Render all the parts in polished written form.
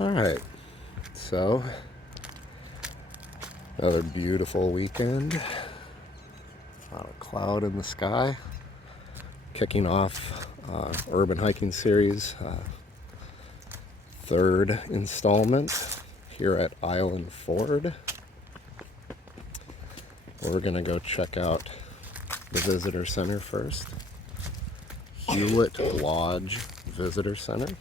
Alright, so another beautiful weekend. Not a cloud in the sky. Kicking off urban hiking series, third installment here at Island Ford. We're gonna go check out the visitor center first. Hewlett Lodge Visitor Center.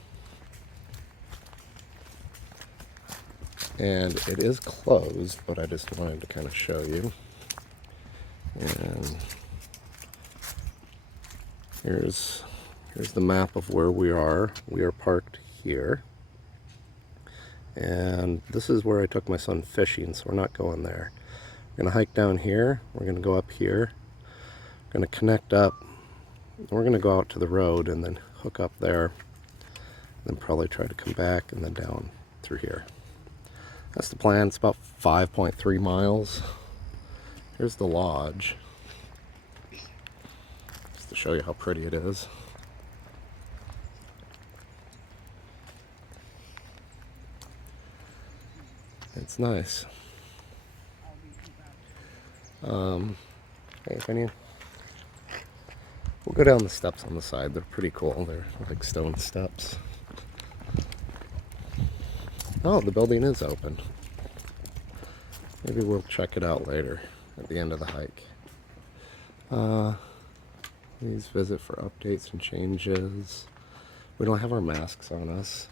And it is closed, but I just wanted to kind of show you. And here's the map of where we are. We are parked here. And this is where I took my son fishing, so we're not going there. We're gonna hike down here. We're gonna go up here. We're gonna connect up. We're gonna go out to the road and then hook up there. Then probably try to come back and then down through here. That's the plan. It's about 5.3 miles. Here's the lodge. Just to show you how pretty it is. It's nice. Hey, Finny. We'll go down the steps on the side. They're pretty cool. They're like stone steps. Oh, the building is open. Maybe we'll check it out later at the end of the hike. Please visit for updates and changes. We don't have our masks on us,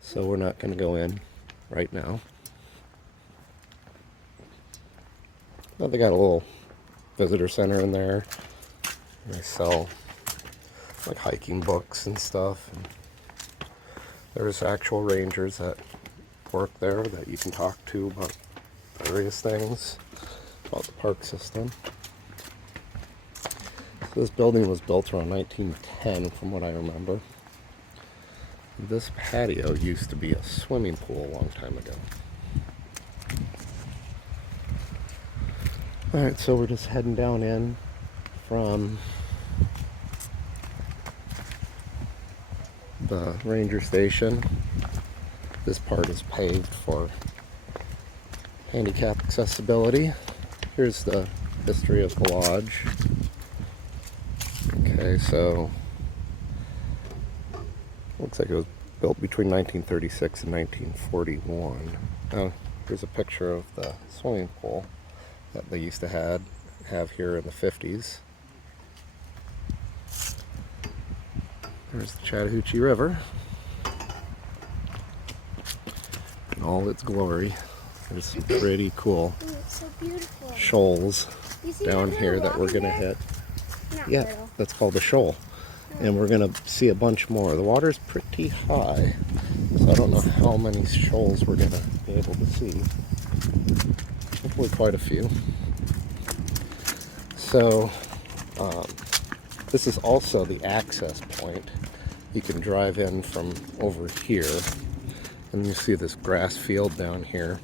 so we're not going to go in right now. Well, they got a little visitor center in there. They sell like hiking books and stuff. And there's actual rangers that work there that you can talk to about various things about the park system. So this building was built around 1910 from what I remember. This patio used to be a swimming pool a long time ago. Alright, so we're just heading down in from the ranger station. This part is paved for handicap accessibility. Here's the history of the lodge. Okay, so looks like it was built between 1936 and 1941. Oh, here's a picture of the swimming pool that they used to have here in the 50s. There's the Chattahoochee River in all its glory. There's some pretty cool shoals down here that we're gonna hit. Yeah, that's called a shoal. And we're gonna see a bunch more. The water's pretty high, so I don't know how many shoals we're gonna be able to see. Hopefully quite a few. So this is also the access point. You can drive in from over here, and you see this grass field down here,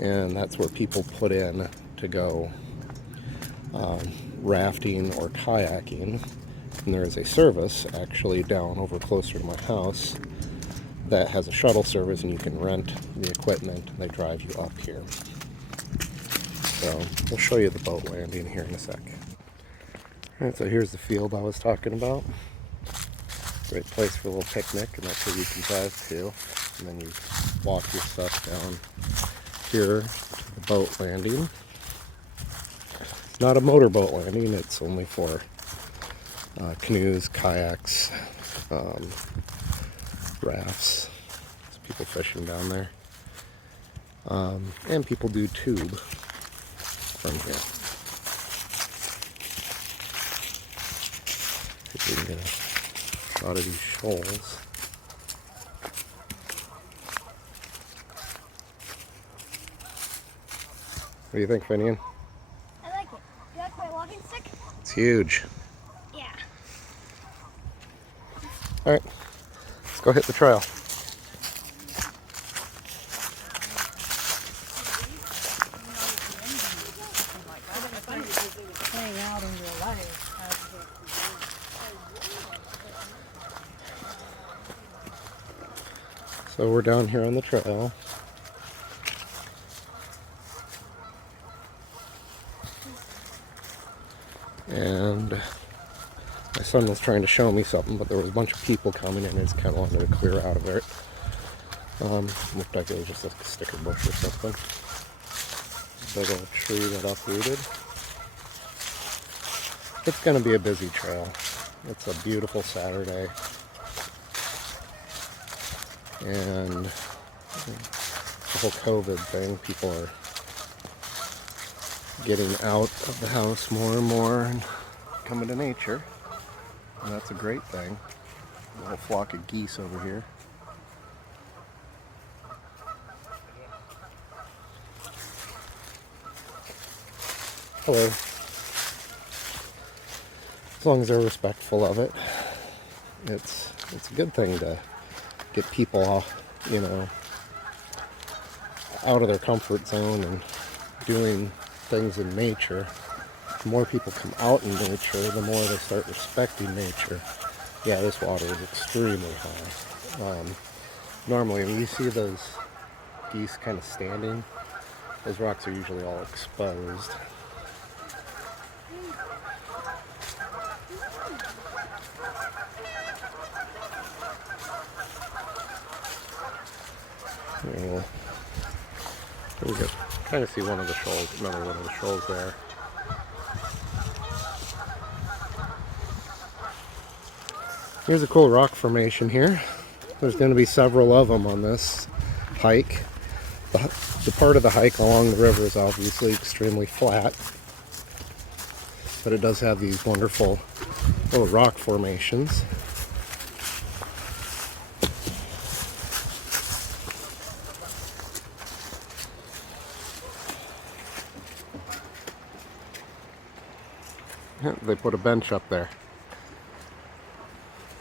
and that's where people put in to go rafting or kayaking. And there is a service actually down over closer to my house that has a shuttle service, and you can rent the equipment and they drive you up here. So we'll show you the boat landing here in a sec. Alright, so here's the field I was talking about. Great place for a little picnic, and that's where you can drive to. And then you walk your stuff down here to the boat landing. It's not a motorboat landing, it's only for canoes, kayaks, rafts. There's people fishing down there. And people do tube from here. See if we can get a shot of these shoals. What do you think, Finian? I like it. You like my walking stick? It's huge. Yeah. Alright, let's go hit the trail. Hang out in your life. So we're down here on the trail. And my son was trying to show me something, but there was a bunch of people coming in and just kind of wanted to clear out of it. Looked like it was just a sticker bush or something. Big old tree that uprooted. It's going to be a busy trail. It's a beautiful Saturday. And the whole COVID thing, people are getting out of the house more and more and coming to nature. And that's a great thing. A little flock of geese over here. Hello. As long as they're respectful of it, it's a good thing to get people off, you know, out of their comfort zone and doing things in nature. The more people come out in nature, the more they start respecting nature. Yeah, this water is extremely high. Normally, when you see those geese kind of standing, those rocks are usually all exposed. Yeah. There we go. Kind of see one of the shoals, another one of the shoals there. Here's a cool rock formation here. There's going to be several of them on this hike. The part of the hike along the river is obviously extremely flat, but it does have these wonderful little rock formations. They put a bench up there.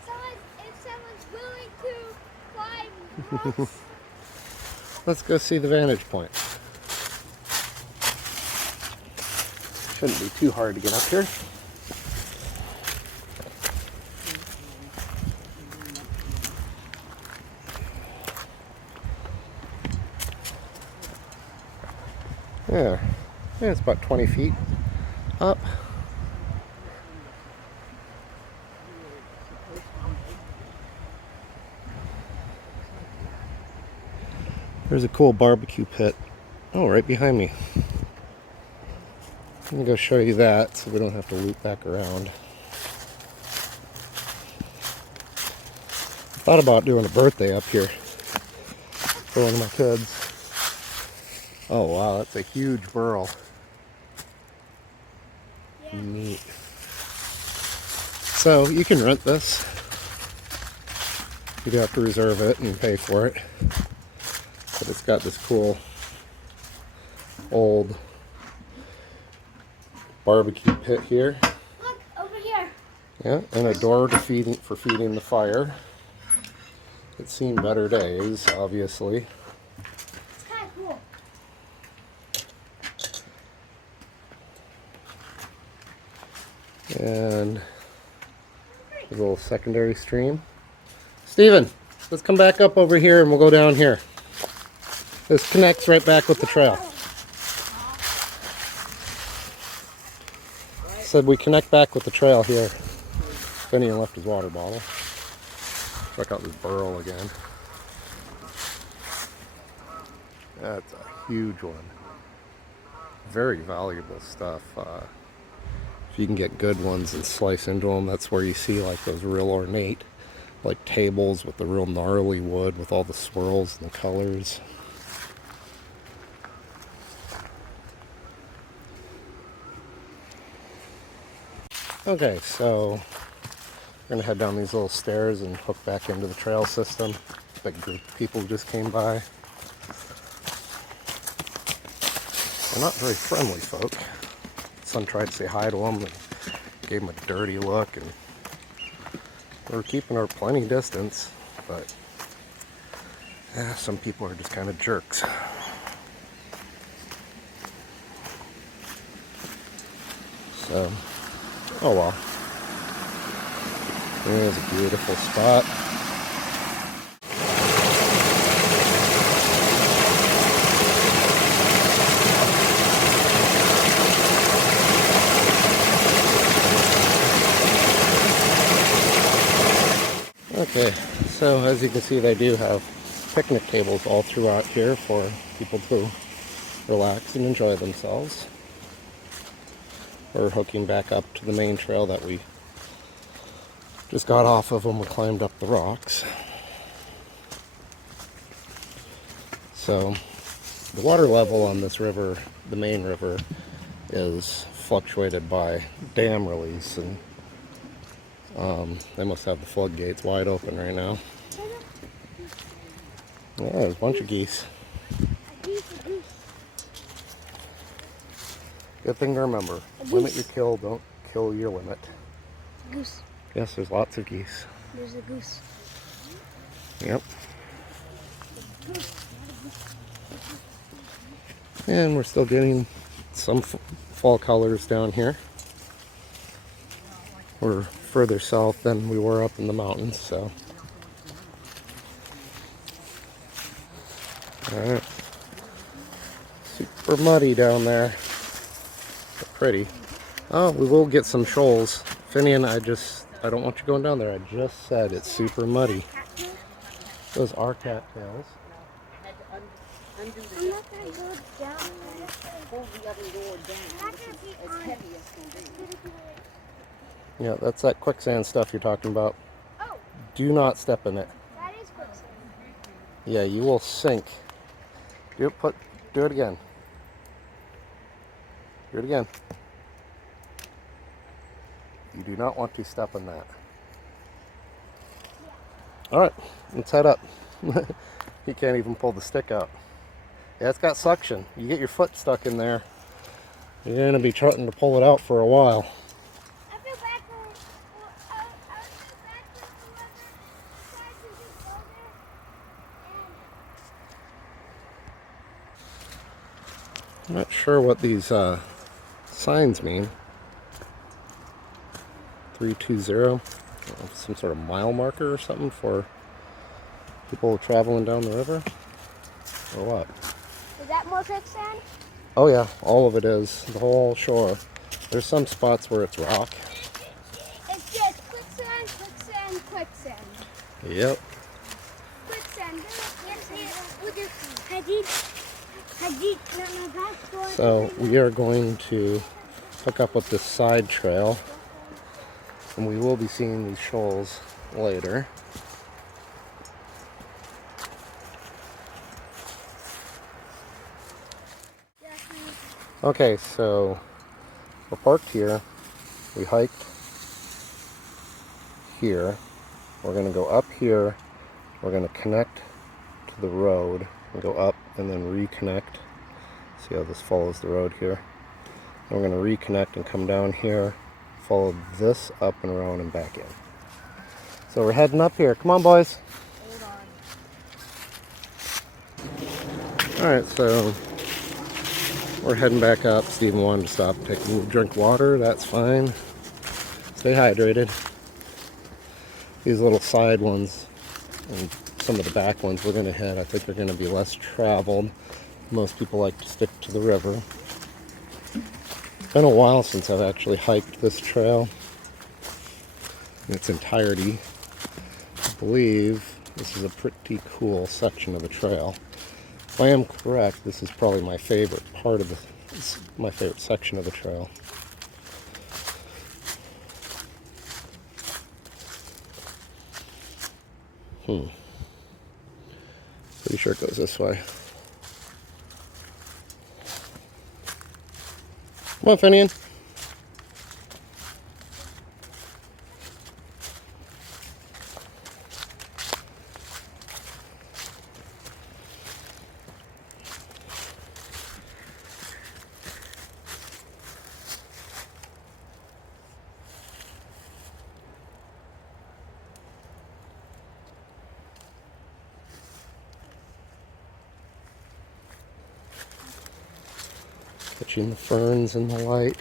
If someone's willing to climb rocks, Let's go see the vantage point. Shouldn't be too hard to get up here. Yeah, it's about 20 feet up. There's a cool barbecue pit. Oh, right behind me. Let me go show you that so we don't have to loop back around. I thought about doing a birthday up here for one of my kids. Oh wow, that's a huge burl. yeah. Neat. So you can rent this. You do have to reserve it and pay for it. But it's got this cool old barbecue pit here. Look, over here. Yeah, and a door to for feeding the fire. It's seen better days, obviously. It's kind of cool. And a little secondary stream. Steven, let's come back up over here and we'll go down here. This connects right back with the trail. Said we connect back with the trail here. Finian left his water bottle. Check out this burl again. That's a huge one. Very valuable stuff. If you can get good ones and slice into them, that's where you see like those real ornate, like tables with the real gnarly wood with all the swirls and the colors. Okay, so we're gonna head down these little stairs and hook back into the trail system. Big group of people just came by. They're not very friendly folk. Son tried to say hi to them and gave him a dirty look, and we're keeping our plenty distance, but some people are just kind of jerks. So, oh well. There's a beautiful spot. Okay, so as you can see, they do have picnic tables all throughout here for people to relax and enjoy themselves. We're hooking back up to the main trail that we just got off of when we climbed up the rocks. So the water level on this river, the main river, is fluctuated by dam release, and they must have the floodgates wide open right now. Yeah, there's a bunch of geese. Good thing to remember. Limit your kill, don't kill your limit. Goose. Yes, there's lots of geese. There's a goose. Yep. And we're still getting some fall colors down here. We're further south than we were up in the mountains, so. Alright. Super muddy down there. But pretty. Oh, we will get some shoals. Finian, I don't want you going down there. I just said it's super muddy. Those are cattails. I'm not gonna go down there. Hold the other door down. As heavy as can be. Yeah, that's that quicksand stuff you're talking about. Oh, Do not step in it. that is quicksand. Yeah, you will sink. Do it again. Do it again. You do not want to step in that. Alright, let's head up. You can't even pull the stick out. Yeah, it's got suction. You get your foot stuck in there, you're going to be trying to pull it out for a while. I feel bad for. I feel bad for whoever tried to just go there. I'm not sure what these signs mean. 320, some sort of mile marker or something for people traveling down the river, or what? Is that more quicksand? Oh yeah, all of it is, the whole shore. There's some spots where it's rock. It's just quicksand, quicksand, quicksand. Yep. Quicksand. Hadid. So we are going to hook up with this side trail, and we will be seeing these shoals later. Okay, so we're parked here. We hiked here. We're going to go up here. We're going to connect to the road and go up and then reconnect. See how this follows the road here? And we're going to reconnect and come down here, follow this up and around and back in. So we're heading up here. Come on, boys. Alright, so we're heading back up. Steven wanted to stop, drink water. That's fine. Stay hydrated. These little side ones and some of the back ones we're going to hit, I think they're going to be less traveled. Most people like to stick to the river. It's been a while since I've actually hiked this trail in its entirety. I believe this is a pretty cool section of the trail. If I am correct, this is probably my favorite part of my favorite section of the trail. Pretty sure it goes this way. Come on, Finian. Catching the ferns in the light.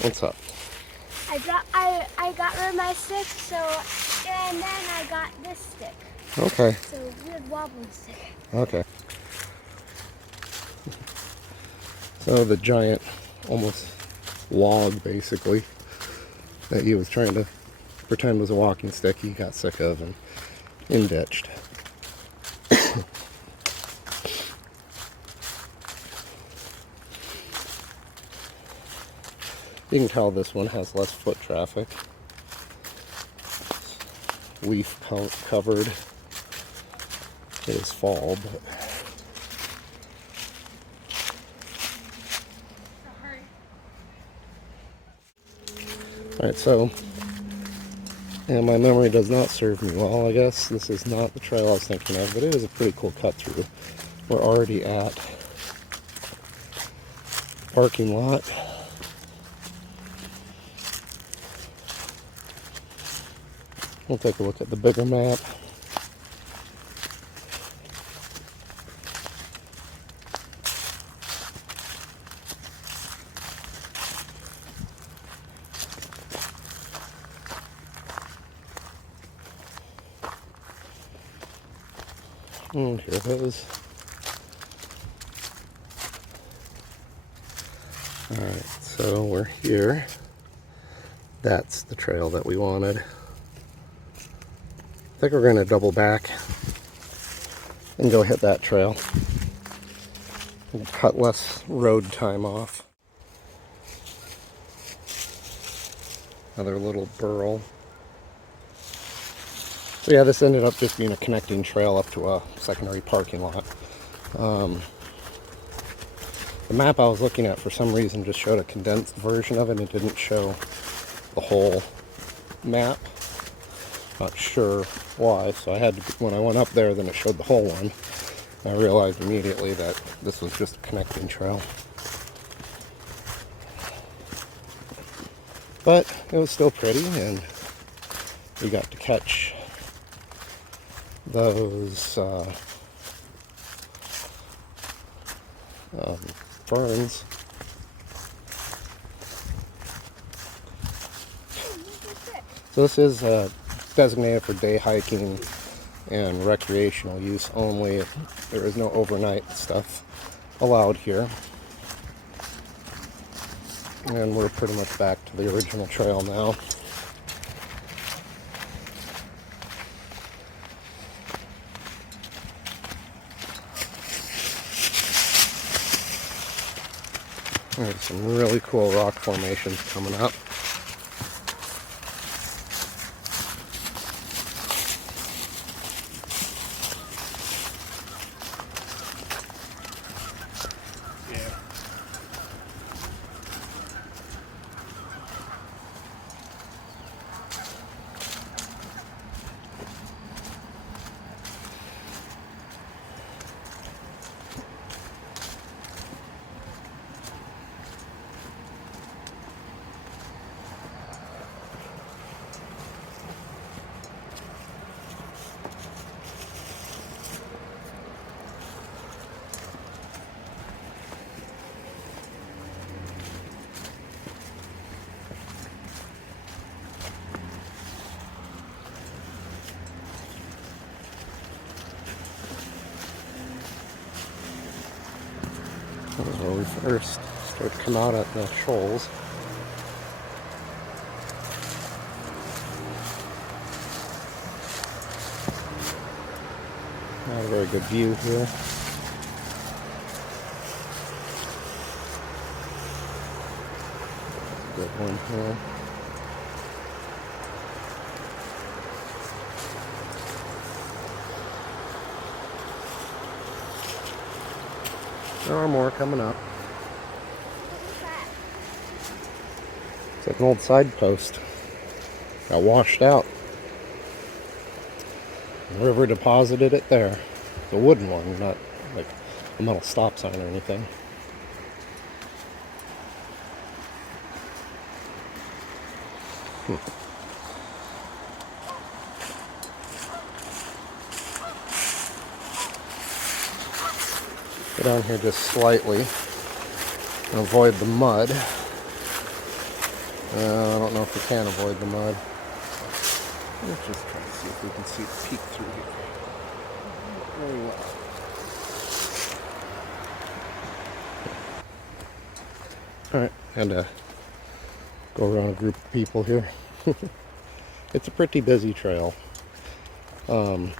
What's up? I got rid of my stick, and then I got this stick. Okay. So weird wobbling stick. Okay. So the giant, almost log, basically, that he was trying to pretend was a walking stick. He got sick of and ditched. You can tell this one has less foot traffic. Leaf covered. It is fall, but alright, so, and my memory does not serve me well, I guess. This is not the trail I was thinking of, but it is a pretty cool cut through. We're already at parking lot. We'll take a look at the bigger map. And here it is. Alright, so we're here. That's the trail that we wanted. I think we're going to double back and go hit that trail and cut less road time off. Another little burl. So yeah, this ended up just being a connecting trail up to a secondary parking lot. The map I was looking at for some reason just showed a condensed version of it. It didn't show the whole map. Not sure why, so I had to, when I went up there, then it showed the whole one. I realized immediately that this was just a connecting trail. But it was still pretty, and we got to catch those ferns. So this is designated for day hiking and recreational use only. There is no overnight stuff allowed here. And we're pretty much back to the original trail now. There's some really cool rock formations coming up. That was where we first started to come out at the shoals. Not a very good view here. Good one here. There are more coming up. It's like an old side post. Got washed out. The river deposited it there. It's a wooden one, not like a metal stop sign or anything. Go down here just slightly and avoid the mud. I don't know if we can avoid the mud. Let's just try to see if we can peek through here. Very well. Alright, had to Go around a group of people here. It's a pretty busy trail. And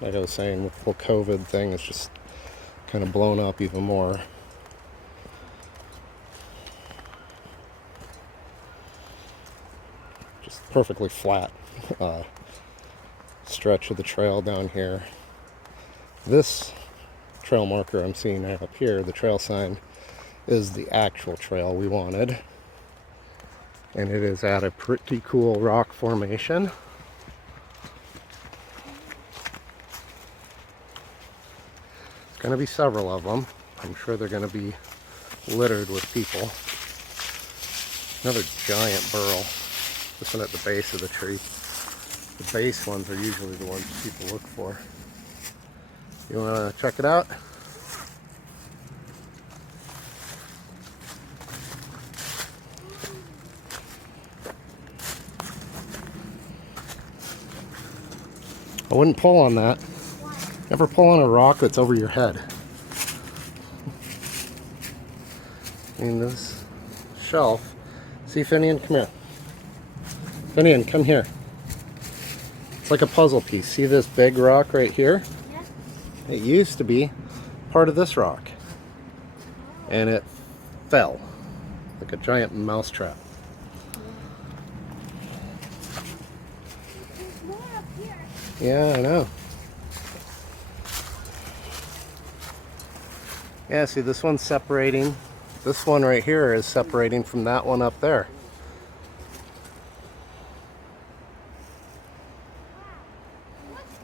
like I was saying, with the whole COVID thing, it's just kind of blown up even more. Just perfectly flat stretch of the trail down here. This trail marker I'm seeing right up here, the trail sign, is the actual trail we wanted. And it is at a pretty cool rock formation. There's going to be several of them. I'm sure they're going to be littered with people. Another giant burl. This one at the base of the tree. The base ones are usually the ones people look for. You want to check it out? I wouldn't pull on that. Never pull on a rock that's over your head. In this shelf. See, Finian, come here. Finian, come here. It's like a puzzle piece. See this big rock right here? Yeah. It used to be part of this rock. And it fell. Like a giant mouse trap. There's more up here. Yeah, I know. Yeah, see, this one's separating. This one right here is separating from that one up there.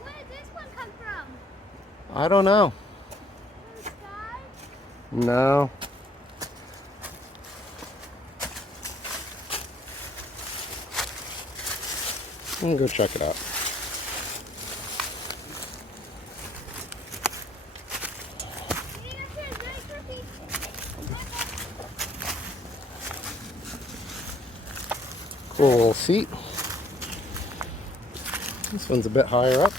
Where did this one come from? I don't know. From the sky? No. I'm gonna go check it out. Cool little seat. This one's a bit higher up.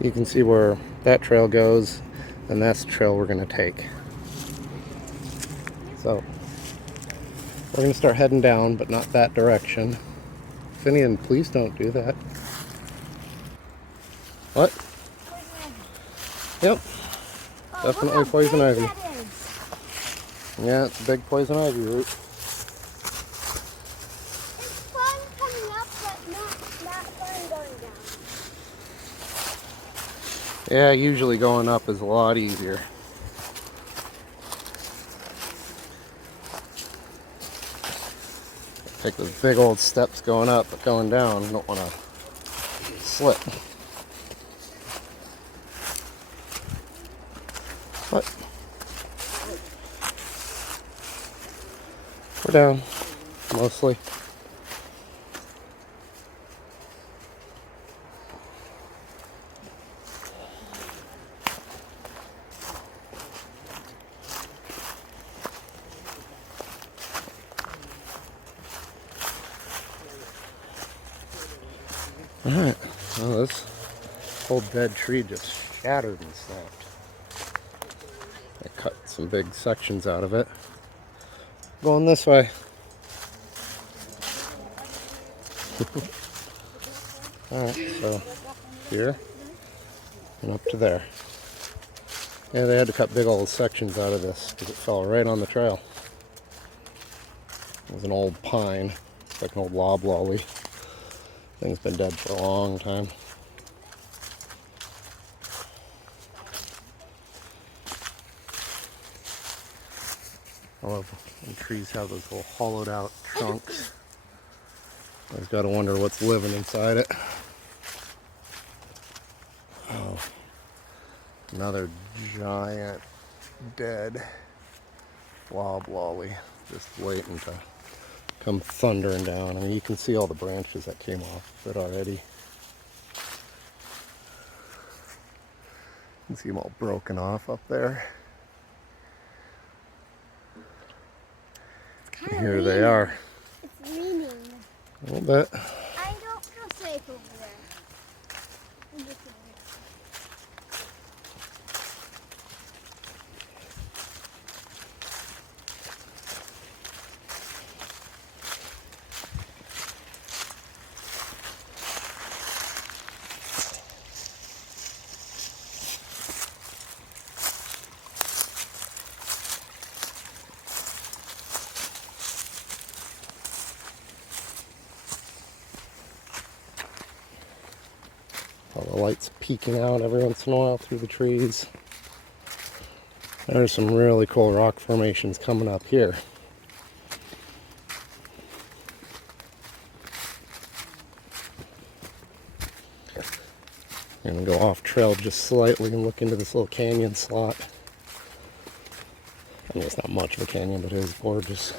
You can see where that trail goes, and that's the trail we're going to take. So, we're going to start heading down, but not that direction. Finian, please don't do that. What? Yep, definitely poison ivy. Yeah, it's a big poison ivy root. It's fun coming up, but not fun going down. Yeah, usually going up is a lot easier. Take those big old steps going up, but going down, you don't want to slip. What? We're down, mostly. Alright, well, this whole dead tree just shattered and snapped. I cut some big sections out of it. Going this way. Alright, so here and up to there. Yeah, they had to cut big old sections out of this because it fell right on the trail. It was an old pine, it's like an old loblolly. Thing's been dead for a long time. I love when trees have those little hollowed out trunks. I've got to wonder what's living inside it. Oh, another giant dead loblolly just waiting to come thundering down. I mean, you can see all the branches that came off it already. You can see them all broken off up there. And here they are. It's leaning. A little bit. I don't All the lights peeking out every once in a while through the trees. There's some really cool rock formations coming up here. I'm gonna go off trail just slightly and look into this little canyon slot. I mean, it's not much of a canyon, but it is gorgeous.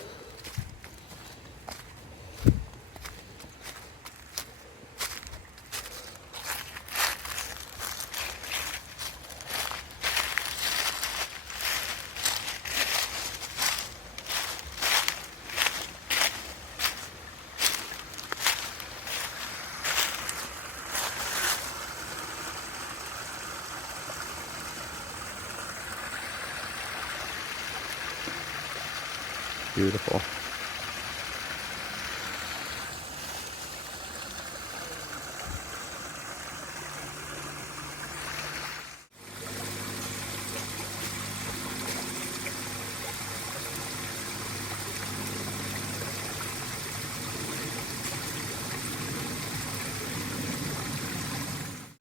Beautiful.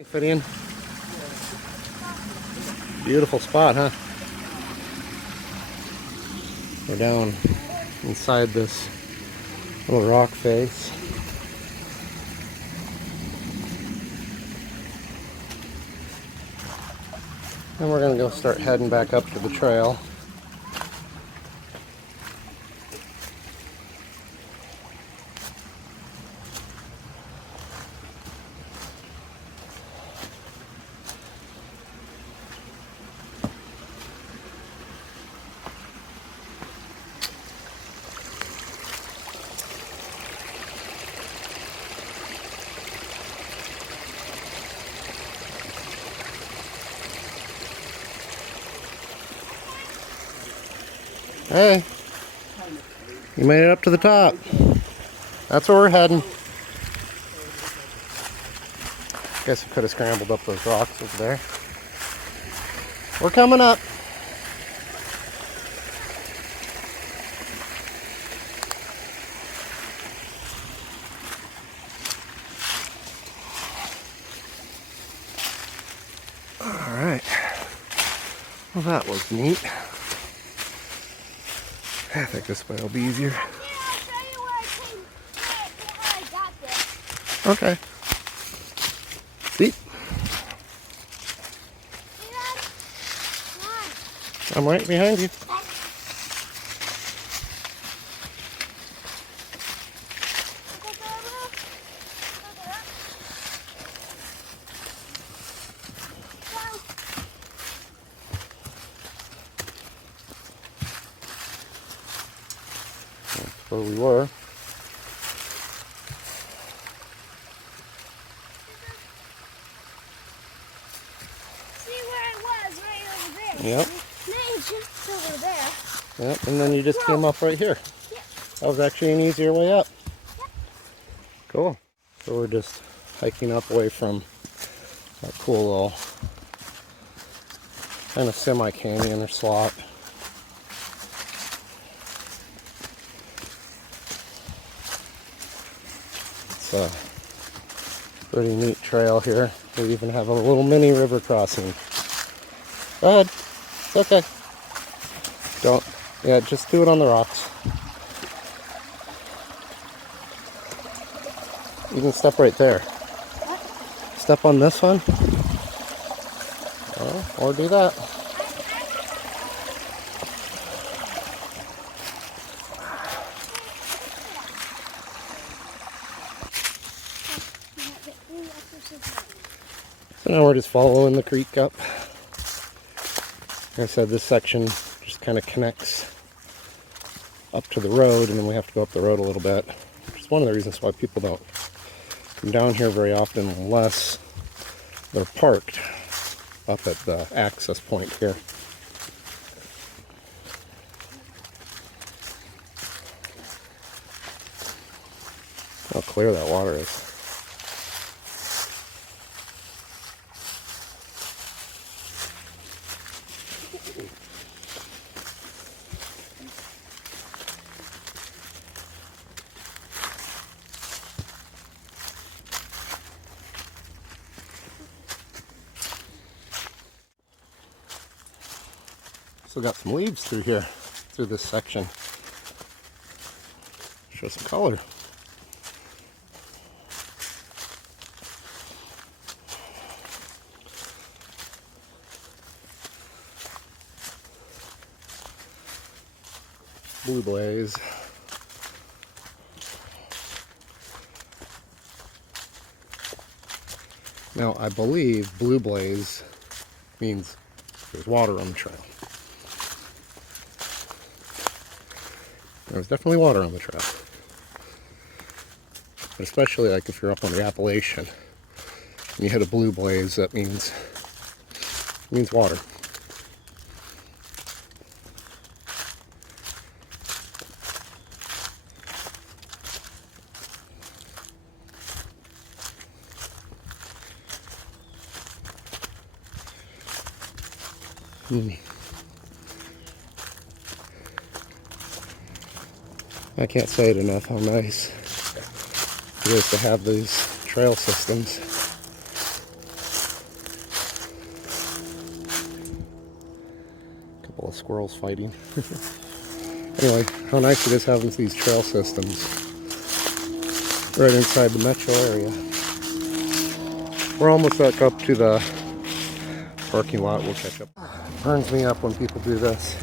Fit in. Beautiful spot, huh? We're down inside this little rock face. And we're gonna go start heading back up to the trail. Hey, you made it up to the top. That's where we're heading. Guess we could have scrambled up those rocks over there. We're coming up. All right. Well, that was neat. I think this way will be easier. Yeah, I'll show you where I came, where I got this. Okay. See? See that? Come on. I'm right behind you. That's where we were. See where I was, right over there. Yep. Then just over there. Yep. And then you just came up right here. Yep. That was actually an easier way up. Cool. So we're just hiking up away from that cool little kind of semi-canyon or slot. It's a pretty neat trail here. We even have a little mini river crossing. Go ahead. It's okay. Don't. Yeah, just do it on the rocks. You can step right there. Step on this one. Or do that. So now we're just following the creek up. Like I said, this section just kind of connects up to the road, and then we have to go up the road a little bit, which is one of the reasons why people don't come down here very often unless they're parked up at the access point here. How clear that water is. Still got some leaves through here, through this section. Show some color. Blue blaze. Now, I believe blue blaze means there's water on the trail. There's definitely water on the trail. But especially like if you're up on the Appalachian and you hit a blue blaze, that means water. I can't say it enough how nice it is to have these trail systems. A couple of squirrels fighting. Anyway, how nice it is having these trail systems right inside the metro area. We're almost back up to the parking lot. We'll catch up. Burns me up when people do this.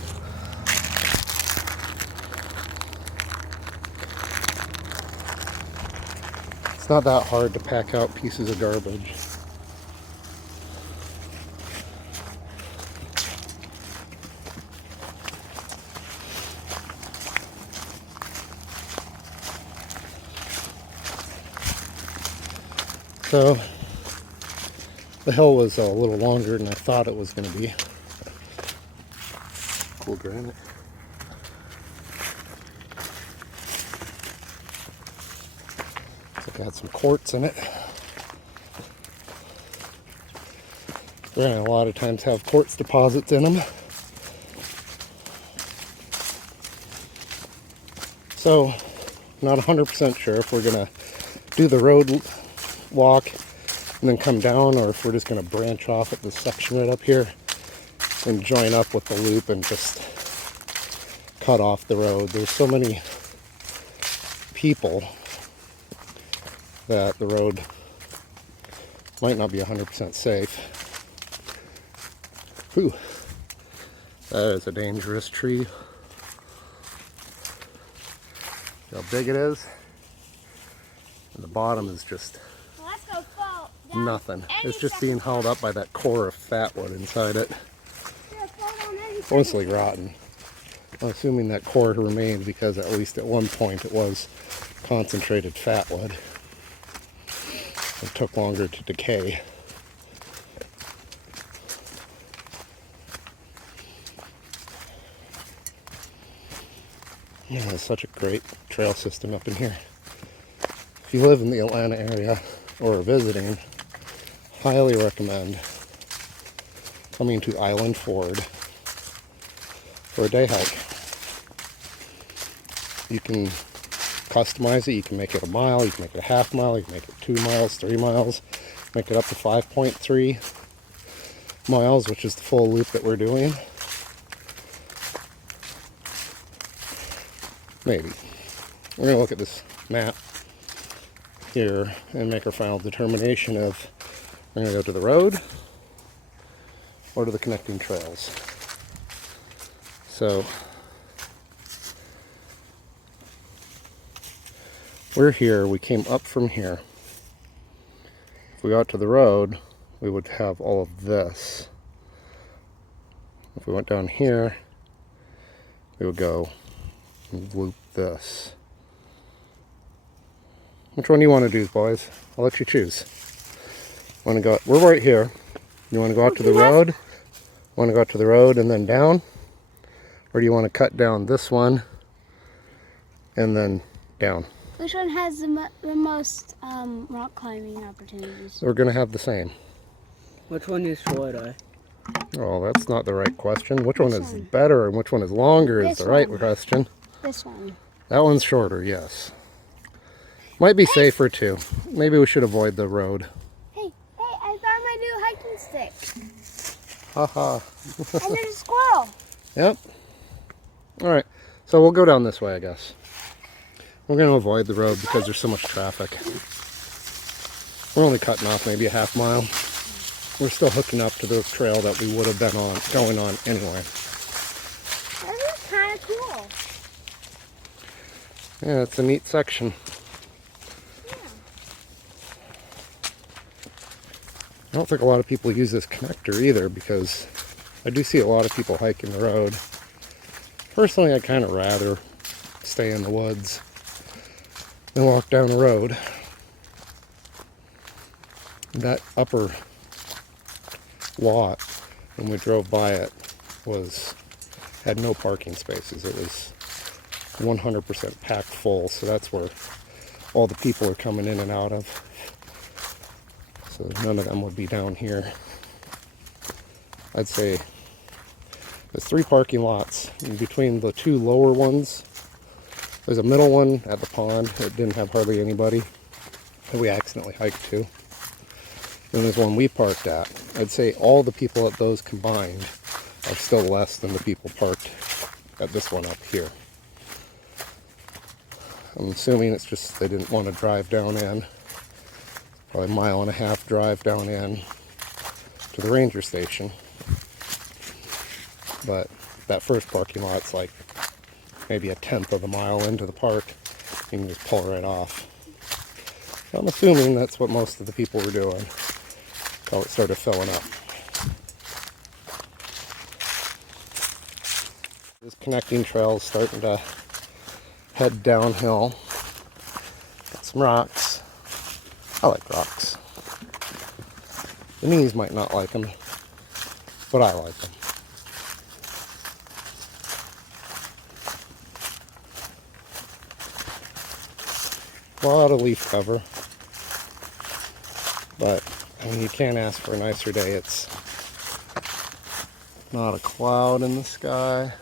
It's not that hard to pack out pieces of garbage. So the hill was a little longer than I thought it was going to be. Cool granite. Looks like it had some quartz in it. Granite a lot of times have quartz deposits in them. So, not 100% sure if we're going to do the road walk and then come down, or if we're just going to branch off at this section right up here and join up with the loop and just cut off the road. There's so many people that the road might not be 100% safe. Whew, that is a dangerous tree. See how big it is? And the bottom is just Let's go fall down nothing. any It's just second. being held up by that core of fat wood inside it. Yeah, fall down any Mostly second. rotten. I'm assuming that core remained because at least at one point it was concentrated fat wood. It took longer to decay. Yeah, it's such a great trail system up in here. If you live in the Atlanta area or are visiting, highly recommend coming to Island Ford for a day hike. You can customize it. You can make it a mile, you can make it a half mile, you can make it 2 miles, 3 miles, make it up to 5.3 miles, which is the full loop that we're doing. Maybe. We're going to look at this map here and make our final determination of we're going to go to the road or to the connecting trails. So we're here, we came up from here. If we got to the road, we would have all of this. If we went down here, we would go and loop this. Which one do you want to do, boys? I'll let you choose. Want to go? We're right here. You want to go out to the road? Want to go out to the road and then down? Or do you want to cut down this one and then down? Which one has the most rock climbing opportunities? We're going to have the same. Which one is shorter? Oh, that's not the right question. Which one This is one. better and which one is longer is This the right one. question. This one. That one's shorter, yes. Might be safer too. Maybe we should avoid the road. Hey, I found my new hiking stick. Haha. And there's a squirrel. Yep. Alright, so we'll go down this way, I guess. We're going to avoid the road because there's so much traffic. We're only cutting off maybe a half mile. We're still hooking up to the trail that we would have been on, going on anyway. That is kind of cool. Yeah, it's a neat section. Yeah. I don't think a lot of people use this connector either because I do see a lot of people hiking the road. Personally, I'd kind of rather stay in the woods than walk down the road. That upper lot, when we drove by it, had no parking spaces. It was 100% packed full, so that's where all the people are coming in and out of. So none of them would be down here. I'd say there's 3 parking lots. In between the 2 lower ones, there's a middle one at the pond that didn't have hardly anybody that we accidentally hiked to. Then there's one we parked at. I'd say all the people at those combined are still less than the people parked at this one up here. I'm assuming it's just they didn't want to drive down in. Probably a 1.5 mile drive down in to the ranger station. But that first parking lot's like maybe 1/10 of a mile into the park. You can just pull right off. So I'm assuming that's what most of the people were doing until it started filling up. This connecting trail is starting to head downhill. Got some rocks. I like rocks. The knees might not like them, but I like them. A lot of leaf cover, but I mean, you can't ask for a nicer day. It's not a cloud in the sky.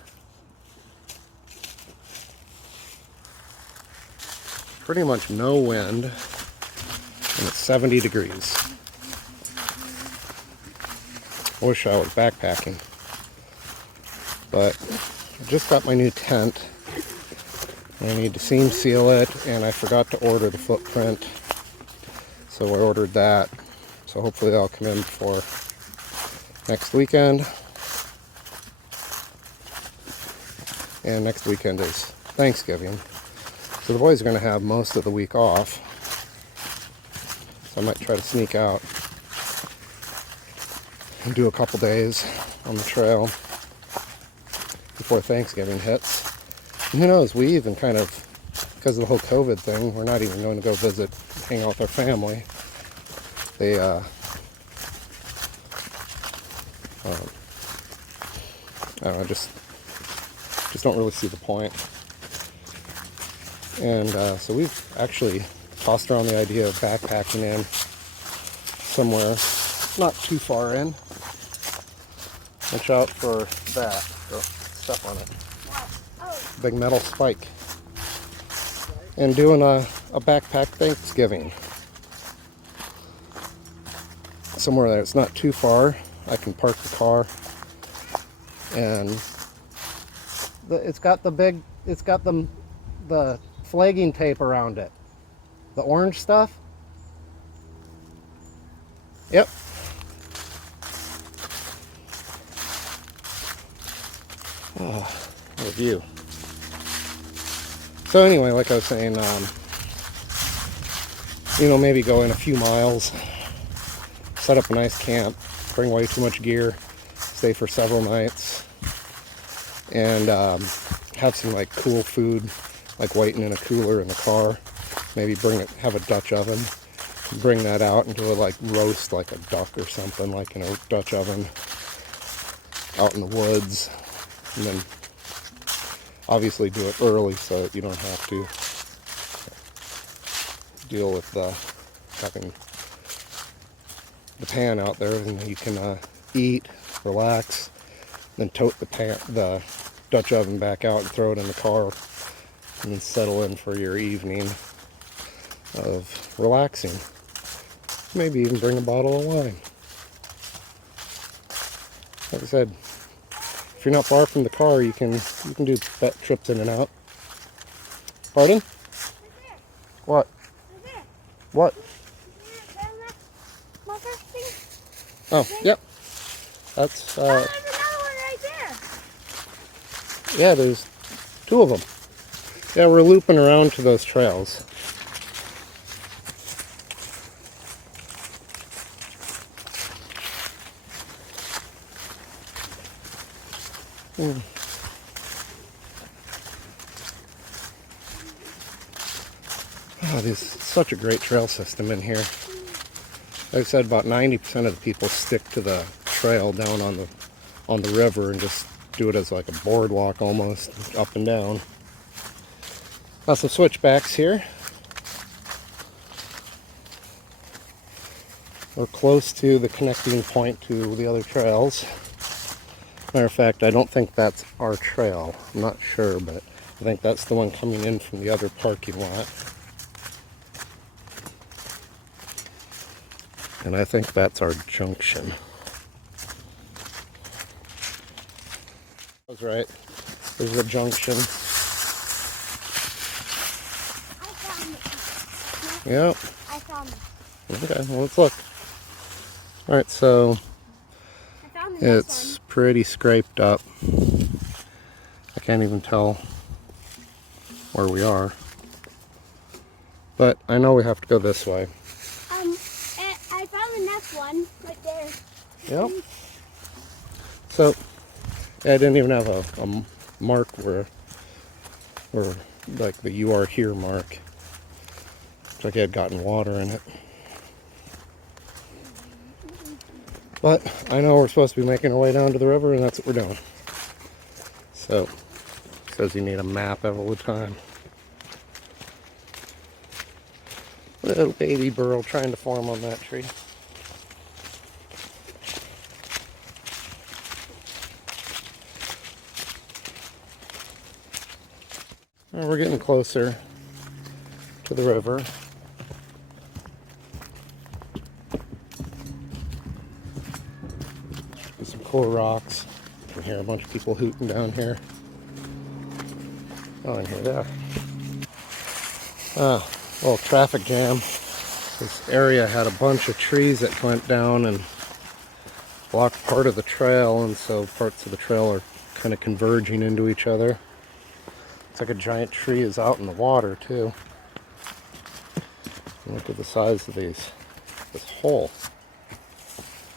Pretty much no wind, and it's 70 degrees. I wish I was backpacking, but I just got my new tent. I need to seam seal it, and I forgot to order the footprint, so I ordered that. So hopefully that'll come in before next weekend. And next weekend is Thanksgiving, so the boys are going to have most of the week off. So I might try to sneak out and do a couple days on the trail before Thanksgiving hits. And who knows, we even kind of, because of the whole COVID thing, we're not even going to go visit, hang out with our family. They, I don't know, just don't really see the point. And so we've actually tossed around the idea of backpacking in somewhere not too far in. Watch out for that. Go step on it. Big metal spike. And doing a backpack Thanksgiving. Somewhere that it's not too far. I can park the car. And it's got the flagging tape around it. The orange stuff. Yep. Oh, what a view. So anyway, like I was saying, maybe go in a few miles, set up a nice camp, bring way too much gear, stay for several nights, and have some like cool food, like waiting in a cooler in the car. Maybe have a Dutch oven, bring that out and do a like roast like a duck or something, like in a Dutch oven out in the woods, and then obviously do it early so that you don't have to deal with having the pan out there, and you can eat, relax, then tote the Dutch oven back out and throw it in the car, and then settle in for your evening of relaxing. Maybe even bring a bottle of wine. Like I said, If you're not far from the car, you can do trips in and out. Pardon? Right there. What? Right there. What? Yeah, down that marker thing. Oh, yep. That's Oh, there's another one right there. yeah. There's 2 of them. Yeah, we're looping around to those trails. Oh, there's such a great trail system in here. Like I said, about 90% of the people stick to the trail down on the river and just do it as like a boardwalk almost, up and down. Got some switchbacks here. We're close to the connecting point to the other trails. Matter of fact, I don't think that's our trail. I'm not sure, but I think that's the one coming in from the other parking lot. And I think that's our junction. I was right. There's the junction. I found it. Yep. I found it. Okay, well, let's look. Alright, so I found the next it's pretty scraped up. I can't even tell where we are. But I know we have to go this way. one. I found the next one right there. Yep. So, I didn't even have a mark where like the "you are here" mark. Looks like it had gotten water in it. But I know we're supposed to be making our way down to the river, and that's what we're doing. So, it says you need a map all the time. Little baby burrow trying to form on that tree. Well, we're getting closer to the river. There's some cool rocks. You can hear a bunch of people hooting down here. Oh, and here they are. Ah, little traffic jam. This area had a bunch of trees that went down and blocked part of the trail, and so parts of the trail are kind of converging into each other. It's like a giant tree is out in the water too. Look at the size of this hole.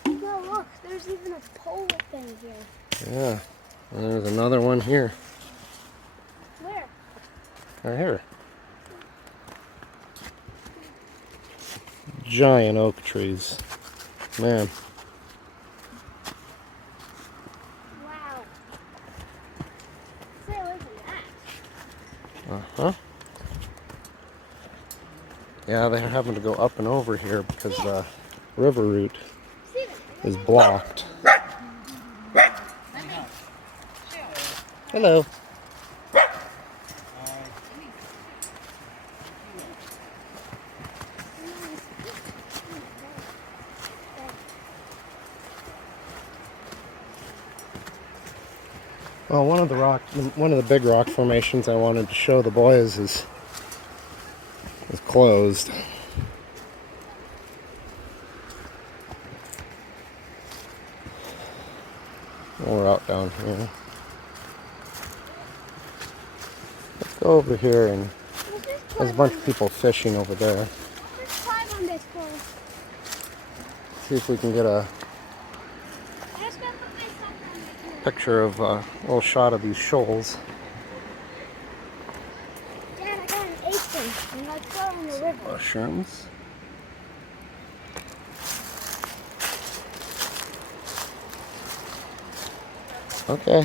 No, look, there's even a pole thing here. Yeah, and there's another one here. Where? Right here. Giant oak trees. Man. Wow. Say, look at that. Uh-huh. Yeah, they're having to go up and over here because the river route Steven, is blocked. Hello. Well, one of the big rock formations I wanted to show the boys is closed. We're out down here. Let's go over here, and there's a bunch of people fishing over there. Let's climb on this pole. See if we can get a I'm just gonna put myself on right here. picture of a little shot of these shoals. Dad, I got an apron, and let's go in the river. Mushrooms. Okay.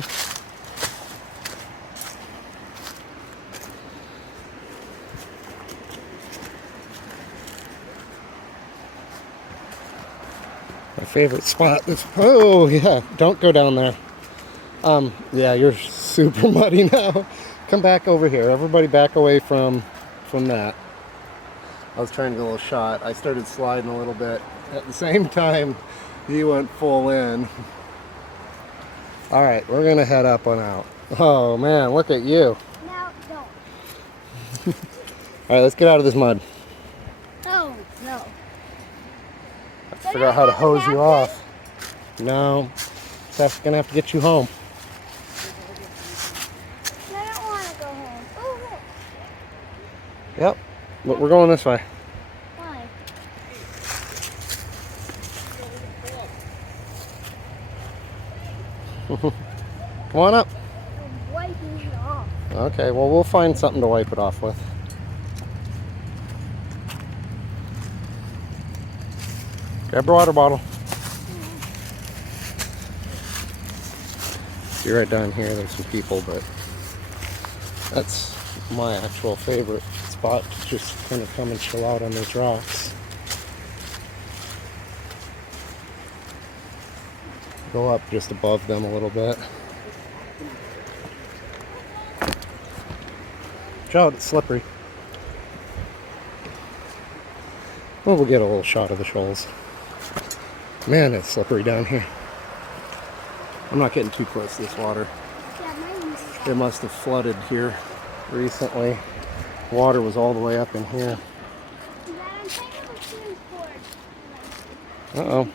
My favorite spot. Oh yeah, don't go down there. Yeah, you're super muddy now. Come back over here. Everybody back away from that. I was trying to get a little shot. I started sliding a little bit. At the same time, he went full in. All right, we're gonna head up and out. Oh man, look at you. No, don't. All right, let's get out of this mud. No, no. Let's figure out how to hose you off. No, Steph's gonna have to get you home. I don't want to go home. Oh, look. Yep, but we're going this way. Why? Come on up. I'm wiping it off. Okay, well, we'll find something to wipe it off with. Grab your water bottle. See right down here, there's some people, but that's my actual favorite spot to just kind of come and chill out on those rocks. Go up just above them a little bit. Watch out, it's slippery. Well, we'll get a little shot of the shoals. Man, it's slippery down here. I'm not getting too close to this water. Yeah, mine's. It must have flooded here recently. Water was all the way up in here. I'm taking a swimming board. Uh-oh.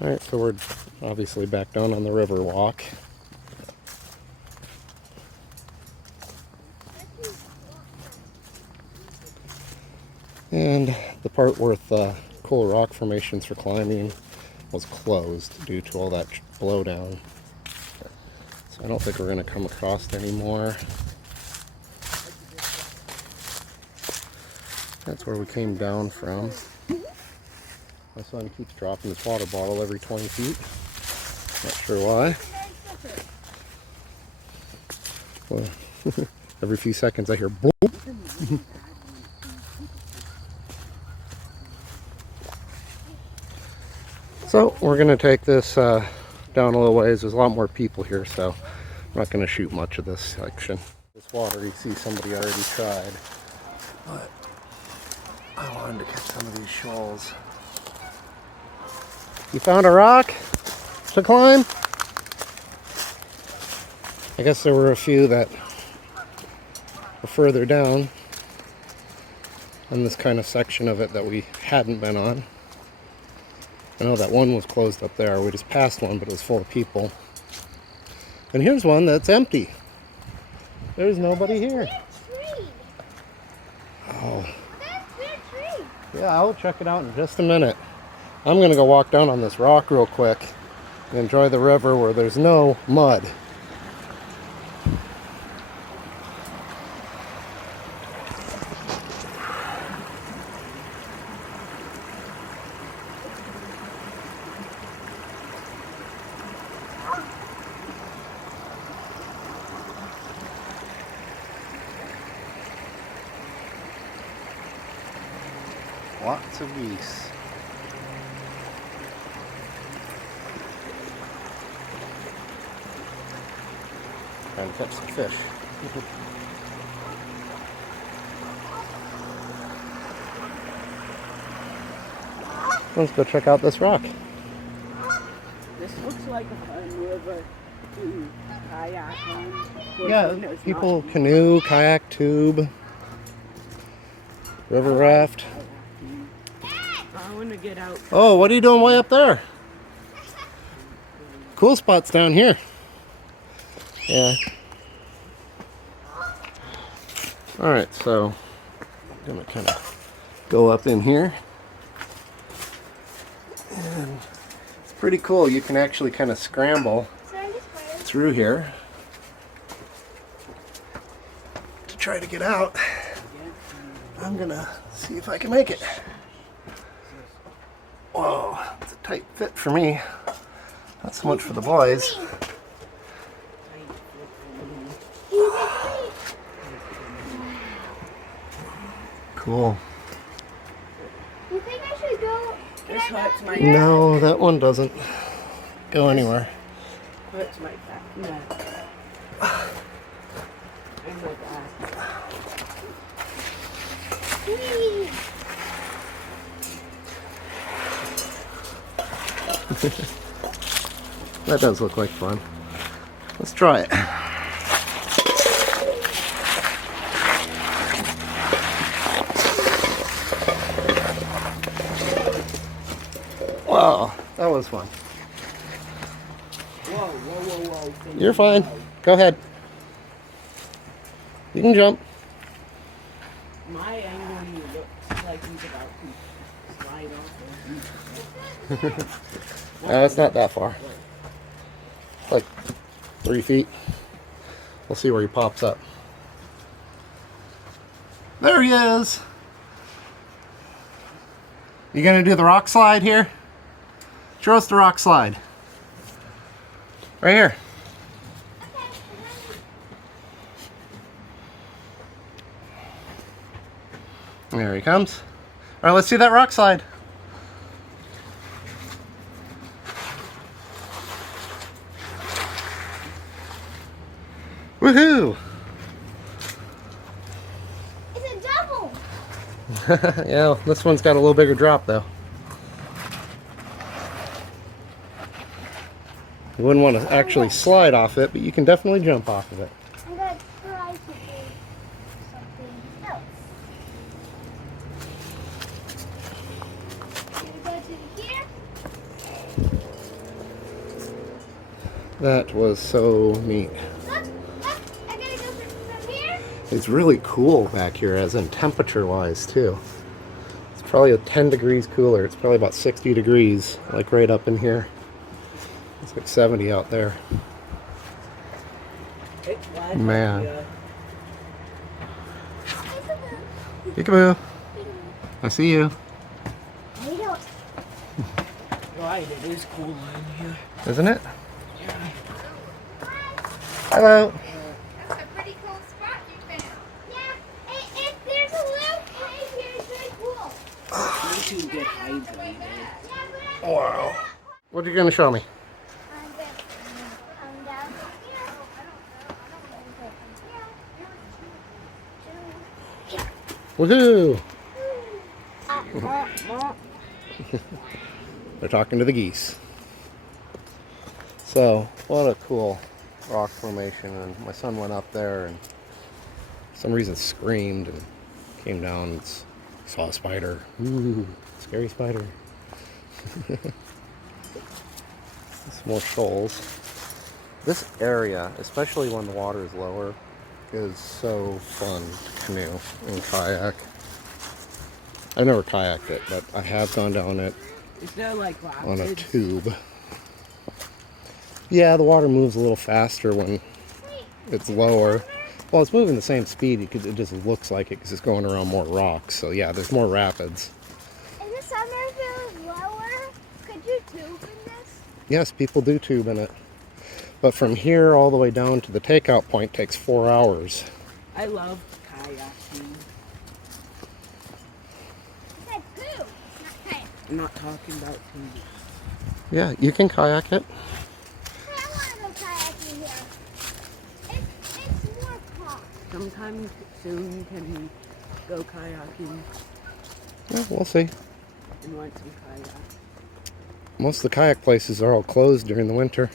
Alright, so we're obviously back down on the river walk. And the part with cool rock formations for climbing was closed due to all that blowdown. So I don't think we're going to come across anymore. That's where we came down from. My son keeps dropping his water bottle every 20 feet. Not sure why. Well, every few seconds I hear boop. So we're going to take this down a little ways. There's a lot more people here, so I'm not going to shoot much of this section. This water, you see somebody already tried, but I wanted to catch some of these shoals. You found a rock to climb? I guess there were a few that were further down in this kind of section of it that we hadn't been on. I know that one was closed up there. We just passed one, but it was full of people. And here's one that's empty. There's nobody here. Tree. Oh, That's their tree. yeah, I'll check it out in just a minute. I'm going to go walk down on this rock real quick and enjoy the river where there's no mud. Lots of geese. Trying to catch some fish. Let's go check out this rock. This looks like a fun river to kayak on. Of course, Yeah, when there's people not- canoe, kayak, tube, river raft. I want to get out. Oh, what are you doing way up there? Cool spots down here. Yeah. Alright, so I'm gonna kind of go up in here. And it's pretty cool. You can actually kind of scramble through here to try to get out. I'm gonna see if I can make it. Whoa, it's a tight fit for me. Not so much for the boys. Cool. You think I should go? This hurts my No, that one doesn't go anywhere. hurts my back. No. And my back. That does look like fun. Let's try it. Wow, that was fun. Whoa, whoa, whoa, whoa. Finn, You're fine. whoa. Go ahead. You can jump. My angle looks like he's about to slide off. No, it's not that far. Like 3 feet. We'll see where he pops up. There he is. You gonna do the rock slide here? Show us the rock slide. Right here. There he comes. All right, let's see that rock slide. Woohoo! It's a double. Yeah, this one's got a little bigger drop though. You wouldn't want to actually slide off it, but you can definitely jump off of it. I'm gonna try to do something else. I'm gonna go to here. That was so neat. Look, I'm gonna go from here. It's really cool back here, as in temperature-wise too. It's probably 10 degrees cooler. It's probably about 60 degrees, like right up in here. It's like 70 out there. Man. Peekaboo. I see you. I don't. Right, it is cool in here. Isn't it? Yeah. Hello. That's a pretty cool spot you found. Yeah, if there's a little cave here, it's very cool. You two get hydrated. Wow. What are you gonna show me? I'm gonna come down here. Woohoo! They're talking to the geese. So, what a cool rock formation. And my son went up there and for some reason screamed and came down and saw a spider. Ooh, scary spider. Some more shoals. This area, especially when the water is lower, is so fun to canoe and kayak. I've never kayaked it, but I have gone down it Is there like on a rapids? tube. Yeah, the water moves a little faster when it's lower. Well, it's moving the same speed because it just looks like it because it's going around more rocks. So yeah, there's more rapids. In the summer, if it was lower, could you tube in this? Yes, people do tube in it. But from here all the way down to the takeout point takes 4 hours. I love kayaking. I said poo, not kayak. I'm not talking about tubes. Yeah, you can kayak it. Hey, I want to go kayaking here. It's more calm. Sometime soon can we go kayaking Yeah, we'll see. and want some kayak? Most of the kayak places are all closed during the winter.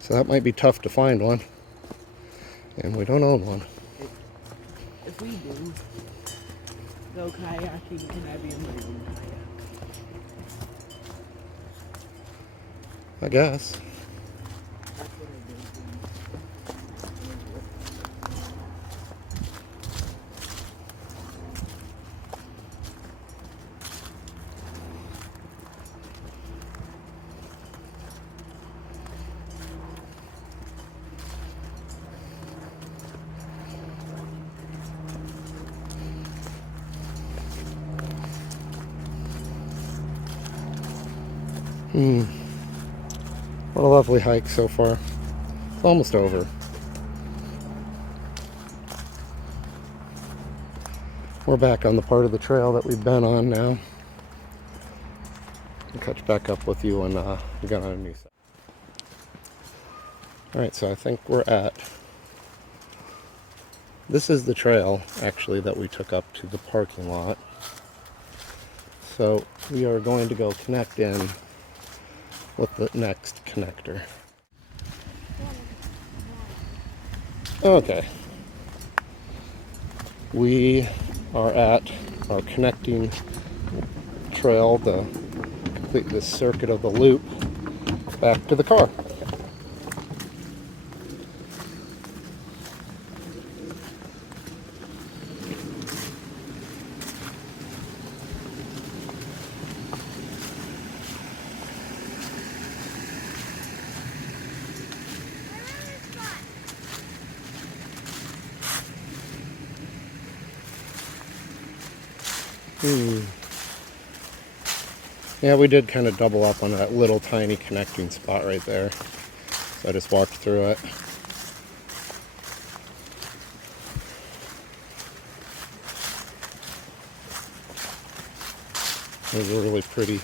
So that might be tough to find one. And we don't own one. If we do go kayaking, can I be in my own kayak? I guess. That's what I do. What a lovely hike so far. It's almost over. We're back on the part of the trail that we've been on now. I'll catch back up with you when we got on a new set. Alright, so I think we're at... This is the trail, actually, that we took up to the parking lot. So we are going to go connect in with the next connector. Okay. We are at our connecting trail to complete this circuit of the loop back to the car. Yeah, we did kind of double up on that little tiny connecting spot right there. So I just walked through it. There's a really pretty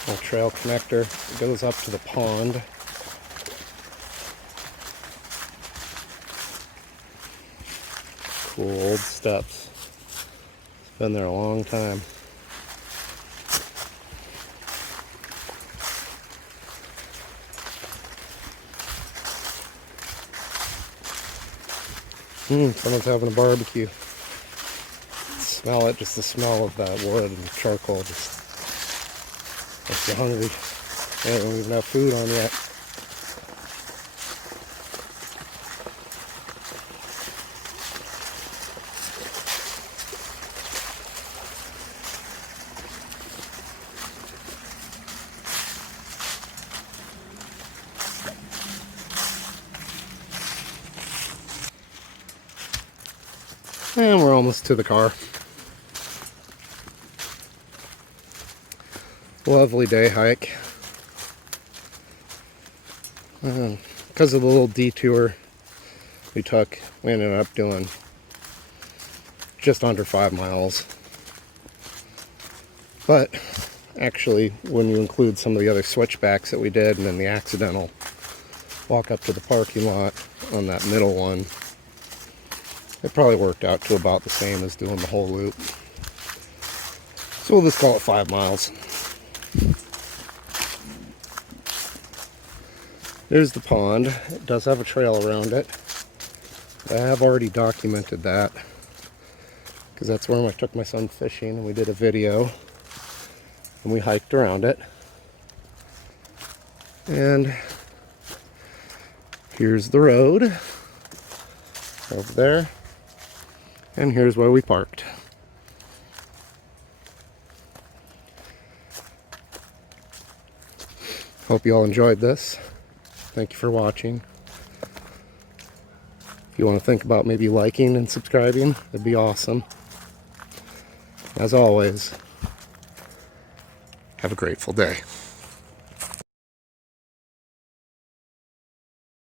little trail connector. It goes up to the pond. Cool old steps. It's been there a long time. Someone's having a barbecue. Smell it, just the smell of that wood and charcoal just makes you hungry. I don't even have food on yet. And we're almost to the car. Lovely day hike. Because of the little detour we took, we ended up doing just under 5 miles. But actually, when you include some of the other switchbacks that we did and then the accidental walk up to the parking lot on that middle one, it probably worked out to about the same as doing the whole loop. So we'll just call it 5 miles. There's the pond. It does have a trail around it. I have already documented that because that's where I took my son fishing and we did a video and we hiked around it. And here's the road over there. And here's where we parked. Hope you all enjoyed this. Thank you for watching. If you want to think about maybe liking and subscribing, that'd be awesome. As always, have a grateful day.